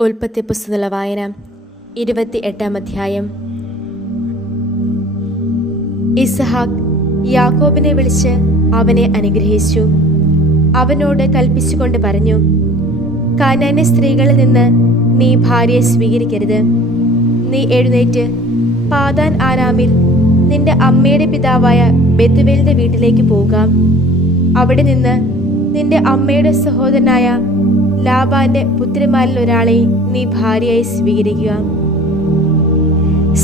ഉൽപ്പത്തി പുസ്തകത്തിലെ വായന 28-ാം അധ്യായം. ഇസ്ഹാക്ക് യാക്കോബിനെ വിളിച്ച് അവനെ അനുഗ്രഹിച്ചു. അവനോട് കൽപ്പിച്ചുകൊണ്ട് പറഞ്ഞു, കാനാന്യ സ്ത്രീകളിൽ നിന്ന് നീ ഭാര്യയെ സ്വീകരിക്കരുത്. നീ എഴുന്നേറ്റ് പാദാൻ ആരാമിൽ നിന്റെ അമ്മയുടെ പിതാവായ ബെത്തുവേലിന്റെ വീട്ടിലേക്ക് പോവുക. അവിടെ നിന്ന് നിന്റെ അമ്മയുടെ സഹോദരനായ ലാബാന്റെ പുത്രിമാരിൽ ഒരാളെ നീ ഭാര്യയായി സ്വീകരിക്കുക.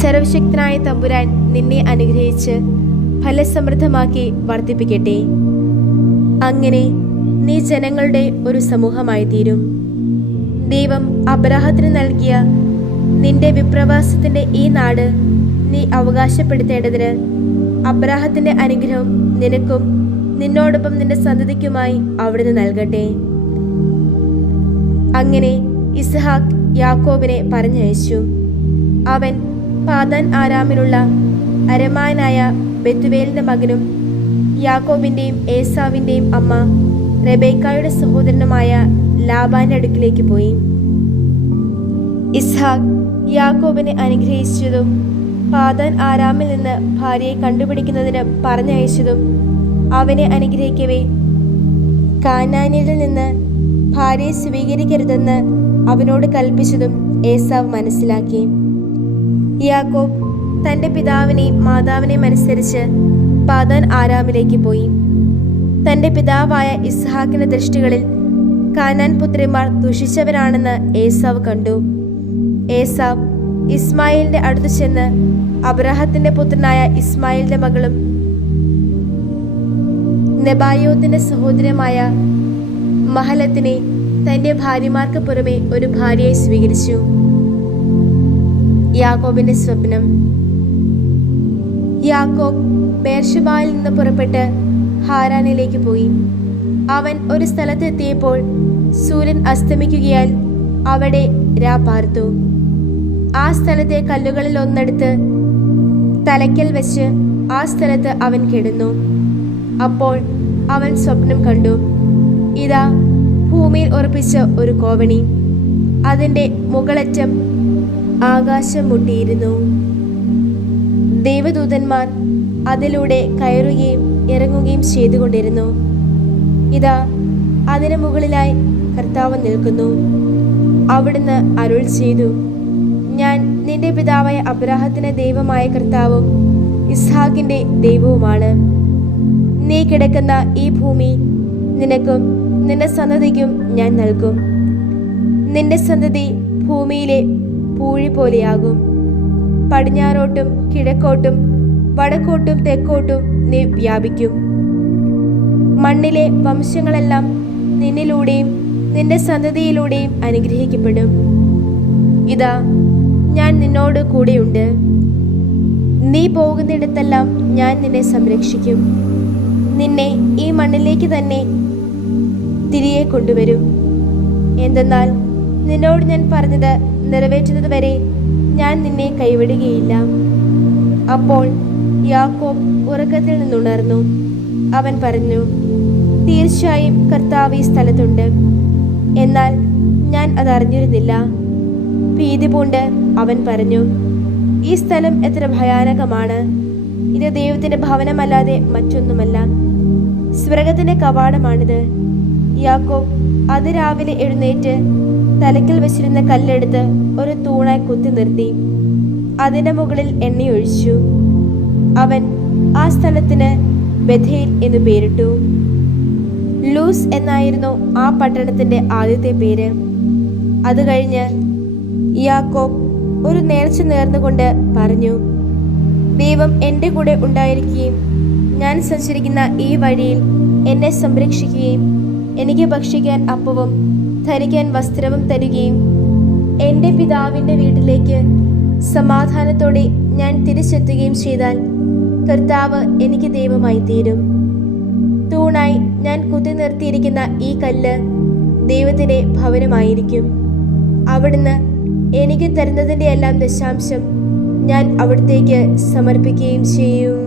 സർവശക്തനായ തമ്പുരാൻ നിന്നെ അനുഗ്രഹിച്ച് ഫലസമൃദ്ധമാക്കി വർദ്ധിപ്പിക്കട്ടെ. അങ്ങനെ നീ ജനങ്ങളുടെ ഒരു സമൂഹമായി തീരും. ദൈവം അബ്രാഹത്തിന് നൽകിയ നിന്റെ വിപ്രവാസത്തിന്റെ ഈ നാട് നീ അവകാശപ്പെടുത്തേണ്ടതിന് അബ്രാഹത്തിന്റെ അനുഗ്രഹം നിനക്കും നിന്നോടൊപ്പം നിന്റെ സന്തതിക്കുമായി അവിടുന്ന് നൽകട്ടെ. അങ്ങനെ ഇസ്ഹാക്ക് യാക്കോബിനെ പറഞ്ഞയച്ചു. അവൻ പാദാൻ ആരാമിലുള്ള അരമാനായ ബെത്തുവേലിന്റെ മകനും യാക്കോബിന്റെയും ഏസാവിന്റെയും അമ്മ റെബേക്കായുടെ സഹോദരനുമായ ലാബാന്റെ അടുക്കിലേക്ക് പോയി. ഇസ്ഹാക്ക് യാക്കോബിനെ അനുഗ്രഹിച്ചതും പാദാൻ ആരാമിൽ നിന്ന് ഭാര്യയെ കണ്ടുപിടിക്കുന്നതിന് പറഞ്ഞയച്ചതും അവനെ അനുഗ്രഹിക്കവേ കാനാന്യരിൽ നിന്ന് ഭാര്യയെ സ്വീകരിക്കരുതെന്ന് അവനോട് കൽപ്പിച്ചതും ഏസാവ് മനസ്സിലാക്കി. യാക്കോബ് തന്റെ പിതാവിനെയും മാതാവിനെയും അനുസരിച്ച് പാദാൻ ആരാമിലേക്ക് പോയി. തന്റെ പിതാവായ ഇസ്ഹാക്കിന്റെ ദൃഷ്ടികളിൽ കാനാൻ പുത്രിമാർ ദുഷിച്ചവരാണെന്ന് ഏസാവ് കണ്ടു. ഏസാവ് ഇസ്മായിലിന്റെ അടുത്ത് ചെന്ന് അബ്രാഹത്തിന്റെ പുത്രനായ ഇസ്മായിലിന്റെ മകളും നെബായോത്തിന്റെ സഹോദരമായ മഹലത്തിനെ തന്റെ ഭാര്യമാർക്ക് പുറമെ ഒരു ഭാര്യയായി സ്വീകരിച്ചു. യാക്കോബിന്റെ സ്വപ്നം. യാക്കോബ് ബേർഷെബയിൽ നിന്ന് പുറപ്പെട്ട് ഹാരാനിലേക്ക് പോയി. അവൻ ഒരു സ്ഥലത്തെത്തിയപ്പോൾ സൂര്യൻ അസ്തമിക്കുകയാൽ അവിടെ പാർത്തു. ആ സ്ഥലത്തെ കല്ലുകളിൽ ഒന്നെടുത്ത് തലയ്ക്കൽ വെച്ച് ആ സ്ഥലത്ത് അവൻ കിടന്നു. അപ്പോൾ അവൻ സ്വപ്നം കണ്ടു. ഇതാ, ഭൂമിയിൽ ഉറപ്പിച്ച ഒരു കോവണി, അതിൻ്റെ മുകളറ്റം ആകാശം മുട്ടിയിരുന്നു. ദൈവദൂതന്മാർ അതിലൂടെ കയറുകയും ഇറങ്ങുകയും ചെയ്തുകൊണ്ടിരുന്നു. ഇതാ, അതിന് മുകളിലായി കർത്താവ് നിൽക്കുന്നു. അവിടുന്ന് അരുൾ ചെയ്തു, ഞാൻ നിന്റെ പിതാവായ അബ്രാഹത്തിന്റെ ദൈവമായ കർത്താവും ഇസ്ഹാക്കിന്റെ ദൈവവുമാണ്. നീ കിടക്കുന്ന ഈ ഭൂമി നിനക്കും നിന്റെ സന്തതിക്കും ഞാൻ നൽകും. നിന്റെ സന്തതി ഭൂമിയിലെ പൂഴി പോലെയാകും. പടിഞ്ഞാറോട്ടും കിഴക്കോട്ടും വടക്കോട്ടും തെക്കോട്ടും നീ വ്യാപിക്കും. മണ്ണിലെ വംശങ്ങളെല്ലാം നിന്നിലൂടെയും നിന്റെ സന്തതിയിലൂടെയും അനുഗ്രഹിക്കപ്പെടും. ഇതാ, ഞാൻ നിന്നോട് കൂടെയുണ്ട്. നീ പോകുന്നിടത്തെല്ലാം ഞാൻ നിന്നെ സംരക്ഷിക്കും. നിന്നെ ഈ മണ്ണിലേക്ക് തന്നെ തിരികെ കൊണ്ടുവരും. എന്തെന്നാൽ നിന്നോട് ഞാൻ പറഞ്ഞത് നിറവേറ്റുന്നത് വരെ ഞാൻ നിന്നെ കൈവിടുകയില്ല. അപ്പോൾ യാക്കോബ് ഉറക്കത്തിൽ നിന്നുണർന്നു. അവൻ പറഞ്ഞു, തീർച്ചയായും കർത്താവ് ഈ സ്ഥലത്തുണ്ട്. എന്നാൽ ഞാൻ അതറിഞ്ഞിരുന്നില്ല. ഭീതി പൂണ്ട് അവൻ പറഞ്ഞു, ഈ സ്ഥലം എത്ര ഭയാനകമാണ്! ഇത് ദൈവത്തിന്റെ ഭവനമല്ലാതെ മറ്റൊന്നുമല്ല. സ്വർഗത്തിന്റെ കവാടമാണിത്. യാക്കോബ് അതിരാവിലെ എഴുന്നേറ്റ് തലയ്ക്കൽ വെച്ചിരുന്ന കല്ലെടുത്ത് ഒരു തൂണായി കുത്തി നിർത്തി അതിന്റെ മുകളിൽ എണ്ണയൊഴിച്ചു. അവൻ ആ സ്ഥലത്തിന് ബഥേൽ എന്നു പേരിട്ടു. ലൂസ് എന്നായിരുന്നു ആ പട്ടണത്തിന്റെ ആദ്യത്തെ പേര്. അത് കഴിഞ്ഞ് യാക്കോബ് ഒരു നേർച്ച നേർന്നുകൊണ്ട് പറഞ്ഞു, ദൈവം എൻ്റെ കൂടെ ഉണ്ടായിരിക്കുകയും ഞാൻ സഞ്ചരിക്കുന്ന ഈ വഴിയിൽ എന്നെ സംരക്ഷിക്കുകയും എനിക്ക് ഭക്ഷിക്കാൻ അപ്പവും ധരിക്കാൻ വസ്ത്രവും തരികയും എൻ്റെ പിതാവിൻ്റെ വീട്ടിലേക്ക് സമാധാനത്തോടെ ഞാൻ തിരിച്ചെത്തുകയും ചെയ്താൽ കർത്താവ് എനിക്ക് ദൈവമായി തീരും. തൂണായി ഞാൻ കുത്തി നിർത്തിയിരിക്കുന്ന ഈ കല്ല് ദൈവത്തിൻ്റെ ഭവനമായിരിക്കും. അവിടുന്ന് എനിക്ക് തരുന്നതിൻ്റെ എല്ലാം ദശാംശം ഞാൻ അവിടത്തേക്ക് സമർപ്പിക്കുകയും ചെയ്യും.